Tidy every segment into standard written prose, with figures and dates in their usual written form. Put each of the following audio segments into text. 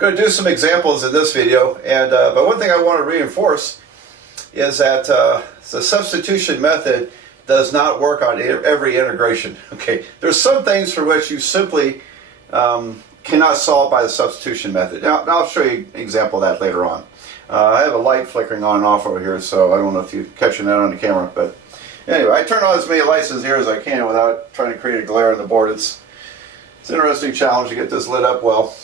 going to do some examples in this video, and but one thing I want to reinforce is that the substitution method does not work on every integration. Okay, there's some things for which you simply cannot solve by the substitution method. Now, I'll show you an example of that later on. I have a light flickering on and off over here, so I don't know if you're catching that on the camera, but anyway, I turn on as many lights in here as I can without trying to create a glare on the board. It's an interesting challenge to get this lit up well.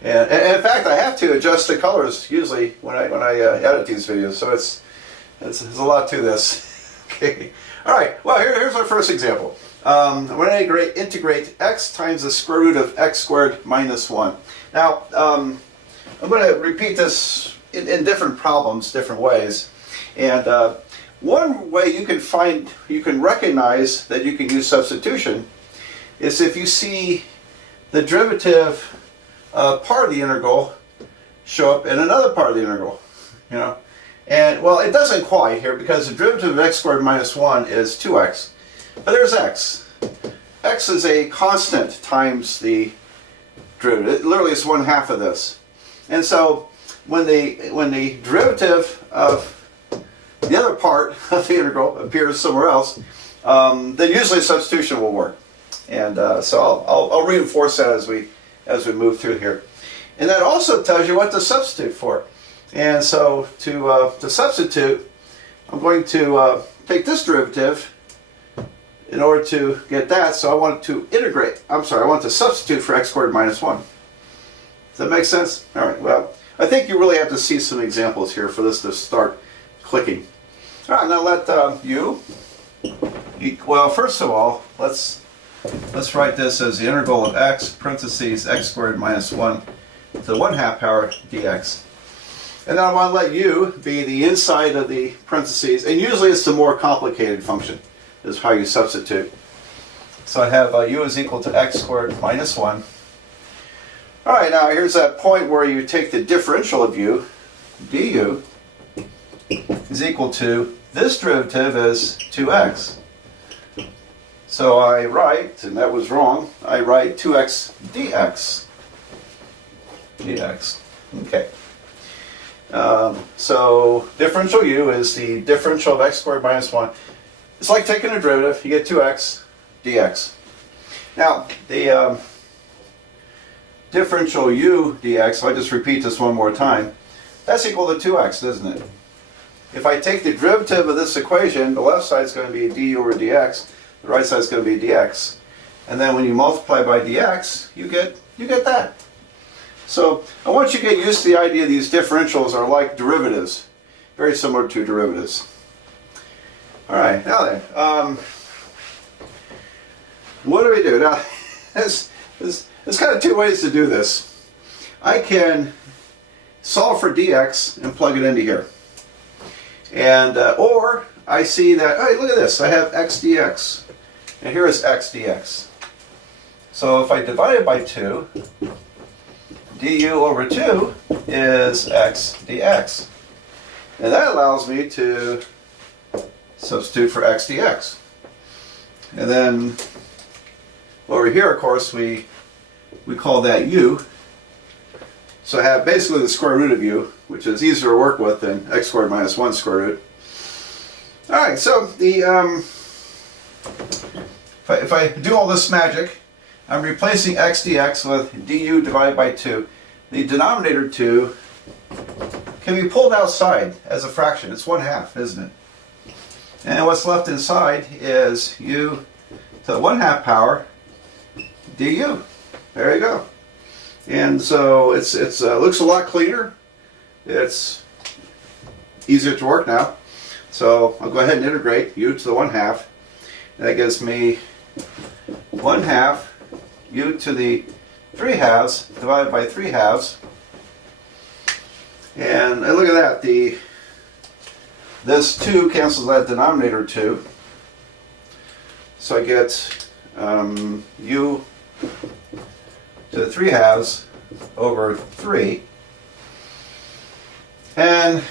And in fact, I have to adjust the colors usually when I edit these videos, so it's there's a lot to this. Okay. All right. Well, here's our first example. I'm going to integrate x times the square root of x squared minus 1. Now, I'm going to repeat this in different problems, different ways. And one way you can recognize that you can use substitution is if you see the derivative part of the integral show up in another part of the integral, you know. And well, it doesn't quite here because the derivative of x squared minus 1 is 2x, but there's x. X is a constant times the derivative. It literally is 1/2 of this. And so when the derivative of the other part of the integral appears somewhere else, then usually substitution will work. And so I'll reinforce that as we move through here. And that also tells you what to substitute for. And so to substitute, I'm going to take this derivative in order to get that. So I want to integrate. I want to substitute for x squared minus 1. Does that make sense? All right. Well, I think you really have to see some examples here for this to start clicking. All right. Now let u equal. Well, first of all, let's write this as the integral of x parentheses x squared minus 1 to the 1/2 power dx. And then I want to let u be the inside of the parentheses, and usually it's the more complicated function, is how you substitute. So I have u is equal to x squared minus 1. All right, now here's that point where you take the differential of u, du, is equal to, this derivative is 2x. So I write, and that was wrong, I write 2x dx. dx. Okay. So differential u is the differential of x squared minus 1. It's like taking a derivative. You get 2x dx. Now, the differential u dx, I'll just repeat this one more time, that's equal to 2x, isn't it? If I take the derivative of this equation, the left side is going to be du over dx, the right side is going to be dx. And then when you multiply by dx, you get that. So I want you to get used to the idea these differentials are like derivatives, very similar to derivatives. All right, now then, what do we do? Now, there's kind of two ways to do this. I can solve for dx and plug it into here. And, or I see that, hey, look at this, I have x dx, and here is x dx. So if I divide it by 2, du over 2 is x dx. And that allows me to substitute for x dx. And then over here, of course, we call that u. So I have basically the square root of u, which is easier to work with than x squared minus 1 square root. All right, so the if I do all this magic, I'm replacing x dx with du divided by 2. The denominator 2 can be pulled outside as a fraction. It's 1/2, isn't it? And what's left inside is u to the 1/2 power du. There you go. And so it looks a lot cleaner. It's easier to work now. So I'll go ahead and integrate u to the 1/2. That gives me 1/2 u to the 3/2 divided by 3/2. And look at that. This 2 cancels that denominator 2. So I get u to the 3/2 over 3. And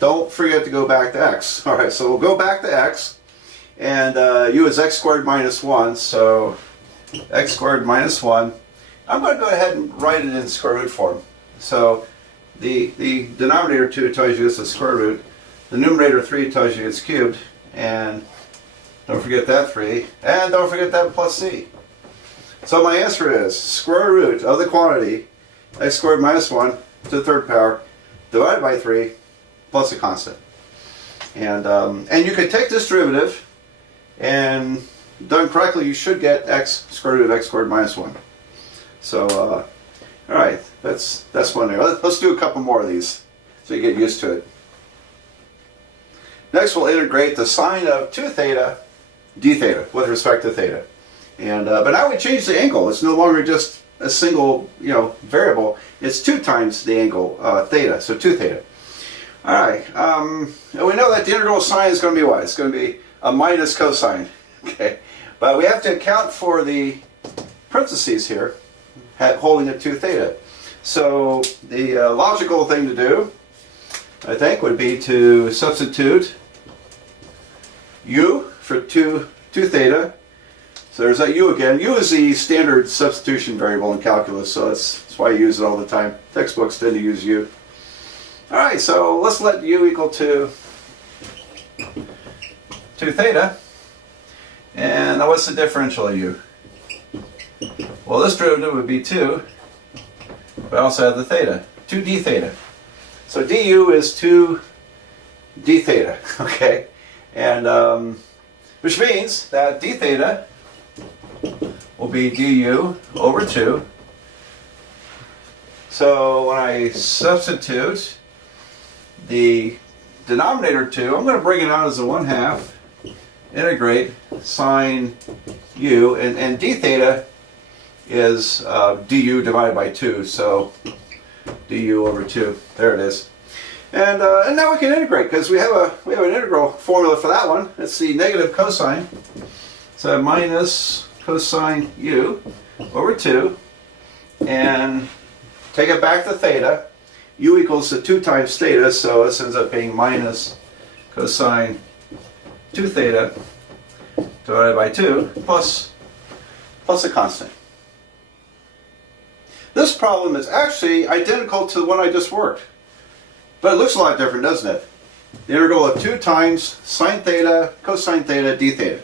don't forget to go back to x. All right, so we'll go back to x. And u is x squared minus 1, so x squared minus 1. I'm going to go ahead and write it in square root form. So the denominator 2 tells you it's a square root. The numerator 3 tells you it's cubed. And don't forget that 3. And don't forget that plus c. So my answer is square root of the quantity x squared minus 1 to the third power divided by 3 plus a constant. And you could take this derivative, and done correctly, you should get x square root of x squared minus 1. So, all right, that's one there. Let's do a couple more of these so you get used to it. Next, we'll integrate the sine of 2 theta d theta with respect to theta. And but now we change the angle. It's no longer just a single variable. It's 2 times the angle theta, so 2 theta. All right, and we know that the integral of sine is going to be what? It's going to be a minus cosine. Okay, but we have to account for the parentheses here, holding it 2 theta. So the logical thing to do, I think, would be to substitute u for 2 theta. So there's that u again. U is the standard substitution variable in calculus, so that's why I use it all the time. Textbooks tend to use u. All right, so let's let u equal to 2 theta. And now what's the differential of u? Well, this derivative would be 2, but I also have the theta, 2 d theta. So du is 2 d theta, okay? And which means that d theta will be du over 2. So when I substitute the denominator 2, I'm going to bring it out as a 1/2, integrate sine u, and d theta is du divided by 2, so du over 2. There it is. And now we can integrate, because we have an integral formula for that one. It's the negative cosine. So minus cosine u over 2, and take it back to theta. U equals to 2 times theta, so this ends up being minus cosine 2 theta divided by 2 plus a constant. This problem is actually identical to the one I just worked, but it looks a lot different, doesn't it? The integral of 2 times sine theta cosine theta d theta.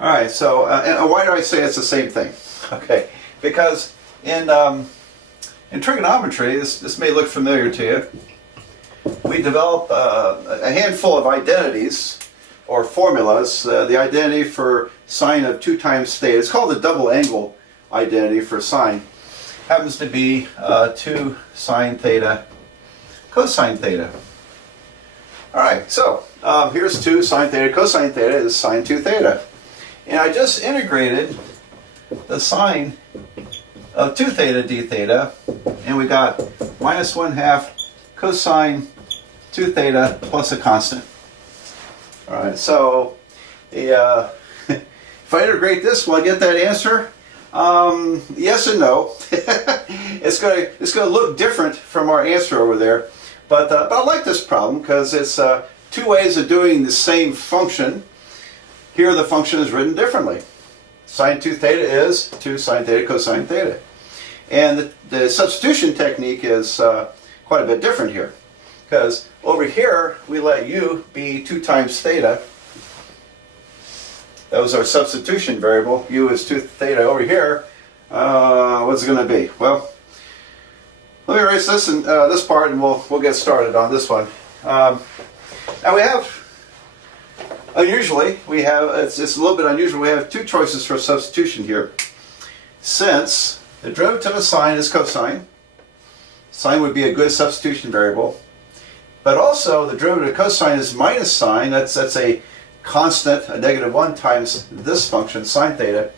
All right, so and why do I say it's the same thing? Okay, because in trigonometry, this may look familiar to you. We develop a handful of identities or formulas. The identity for sine of 2 times theta, it's called the double angle identity for sine, happens to be 2 sine theta cosine theta. All right, so here's 2 sine theta cosine theta is sine 2 theta. And I just integrated the sine of 2 theta d theta, and we got minus 1/2 cosine 2 theta plus a constant. All right, so the if I integrate this, will I get that answer? Yes and no. It's going to look different from our answer over there, but I like this problem because it's 2 ways of doing the same function. Here the function is written differently. Sine 2 theta is 2 sine theta cosine theta. And the substitution technique is quite a bit different here. Because over here, we let u be 2 times theta. That was our substitution variable. U is 2 theta. Over here, what's it going to be? Well, let me erase this and this part, and we'll get started on this one. Now we have, unusually, it's a little bit unusual, we have 2 choices for substitution here. Since the derivative of sine is cosine, sine would be a good substitution variable. But also the derivative of cosine is minus sine. That's a constant, a -1 times this function, sine theta.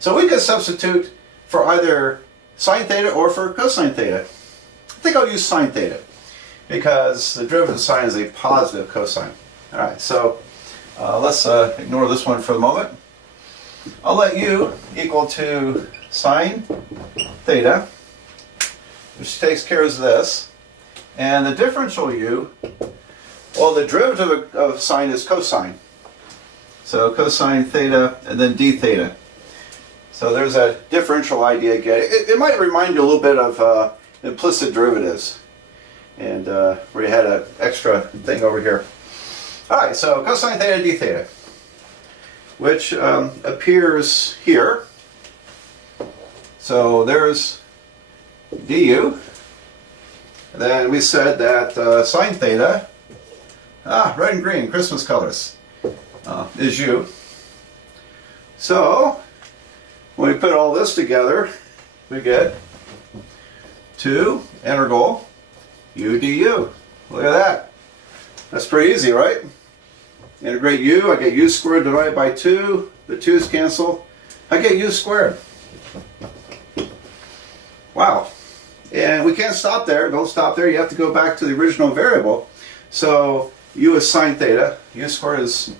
So we could substitute for either sine theta or for cosine theta. I think I'll use sine theta because the derivative of sine is a positive cosine. All right, so let's ignore this one for the moment. I'll let u equal to sine theta, which takes care of this. And the differential u, well, the derivative of sine is cosine. So cosine theta and then d theta. So there's a differential idea again. It might remind you a little bit of implicit derivatives, and where you had an extra thing over here. All right, so cosine theta d theta, which appears here. So there's du. And then we said that sine theta, red and green, Christmas colors, is u. So when we put all this together, we get 2 integral u du. Look at that. That's pretty easy, right? Integrate u, I get u squared divided by 2. The 2's cancel. I get u squared. Wow. And we can't stop there. Don't stop there. You have to go back to the original variable. So u is sine theta. U squared is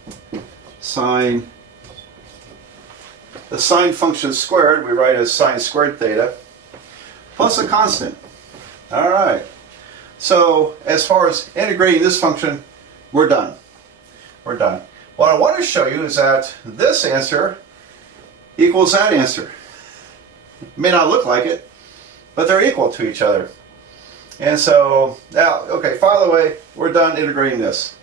sine. The sine function squared we write as sine squared theta plus a constant. All right. So as far as integrating this function, we're done. We're done. What I want to show you is that this answer equals that answer. It may not look like it, but they're equal to each other. And so now, okay, by the way, we're done integrating this.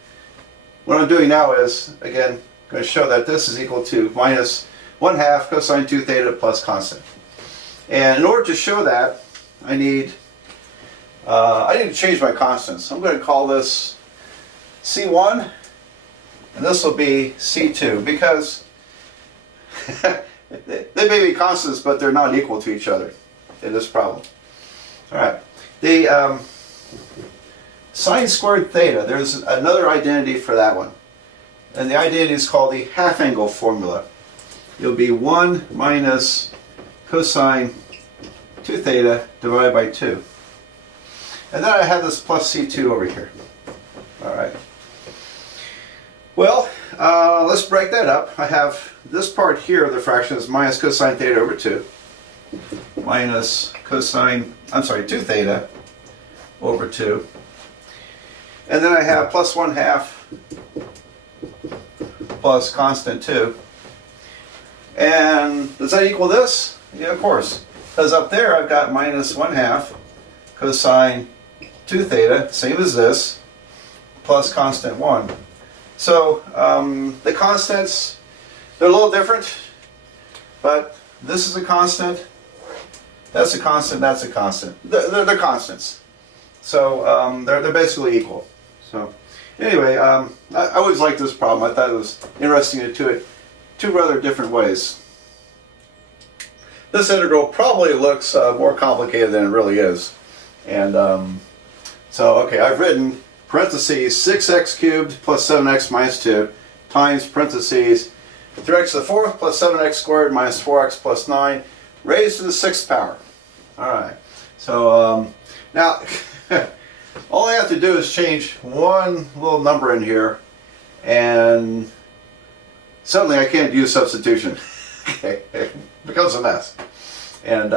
What I'm doing now is, again, going to show that this is equal to minus 1/2 cosine 2 theta plus constant. And in order to show that, I need to change my constants. I'm going to call this C1, and this will be C2, because they may be constants, but they're not equal to each other in this problem. All right. The sine squared theta, there's another identity for that one. And the identity is called the half angle formula. It'll be 1 minus cosine 2 theta divided by 2. And then I have this plus C2 over here. All right. Well, let's break that up. I have this part here of the fraction is minus cosine theta over 2. Minus cosine, 2 theta over 2. And then I have plus 1/2 plus constant 2. And does that equal this? Yeah, of course. Because up there I've got minus 1/2 cosine 2 theta, same as this, plus constant 1. So the constants, they're a little different, but this is a constant, that's a constant, that's a constant. They're constants. So they're basically equal. So anyway, I always liked this problem. I thought it was interesting to do it two rather different ways. This integral probably looks more complicated than it really is. And so, okay, I've written parentheses 6x cubed plus 7x minus 2 times parentheses 3x to the 4th plus 7x squared minus 4x plus 9 raised to the 6th power. All right. So now, all I have to do is change one little number in here, and suddenly I can't use substitution. Okay, it becomes a mess. And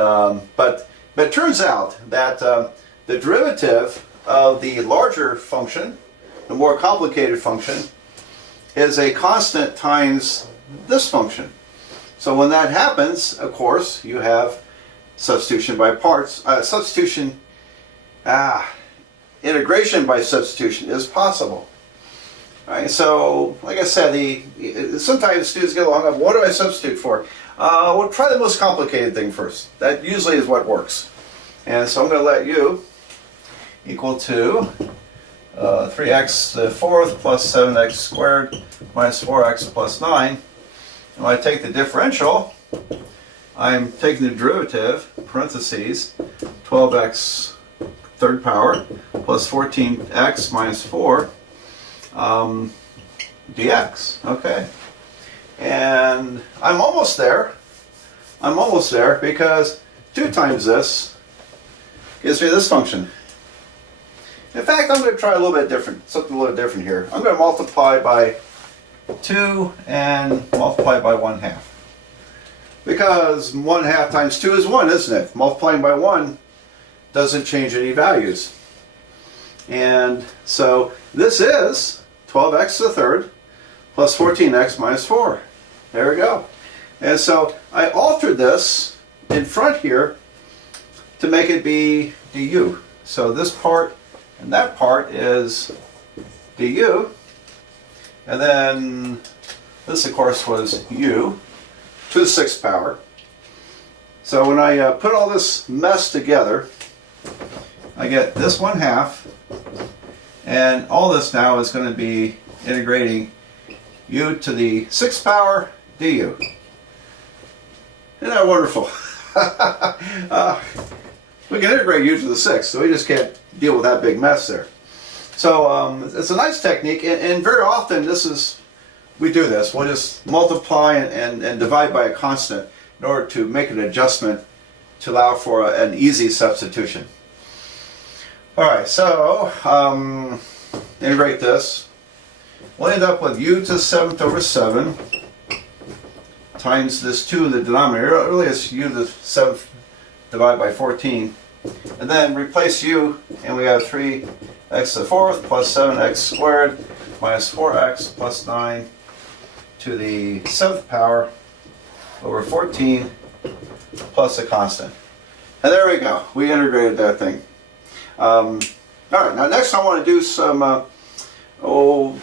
but it turns out that the derivative of the larger function, the more complicated function, is a constant times this function. So when that happens, of course, you have substitution by parts. Integration by substitution is possible. All right, so like I said, sometimes students get along of what do I substitute for? We'll try the most complicated thing first. That usually is what works. And so I'm going to let u equal to 3x to the 4th plus 7x squared minus 4x plus 9. And when I take the differential, I'm taking the derivative, parentheses, 12x third power plus 14x minus 4 dx. Okay. And I'm almost there. I'm almost there because 2 times this gives me this function. In fact, I'm going to try a little bit different, something a little different here. I'm going to multiply by 2 and multiply by 1/2. Because 1/2 times 2 is 1, isn't it? Multiplying by 1 doesn't change any values. And so this is 12x to the 3rd plus 14x minus 4. There we go. And so I altered this in front here to make it be du. So this part and that part is du. And then this, of course, was u to the 6th power. So when I put all this mess together, I get this 1/2, and all this now is going to be integrating u to the 6th power du. Isn't that wonderful? We can integrate u to the 6th, so we just can't deal with that big mess there. So it's a nice technique, and very often we do this. We'll just multiply and divide by a constant in order to make an adjustment to allow for an easy substitution. Alright, so integrate this. We'll end up with u to the 7th over 7 times this 2 in the denominator. Really it's u to the 7th divided by 14. And then replace u, and we have 3x to the 4th plus 7x squared minus 4x plus 9 to the 7th power over 14 plus a constant. And there we go. We integrated that thing. Alright, now next I want to do some, well,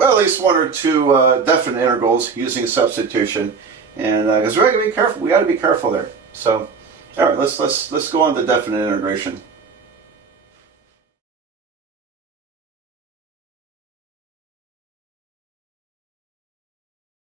at least 1 or 2 definite integrals using substitution. And because we got to be careful there. So, alright, let's go on to definite integration.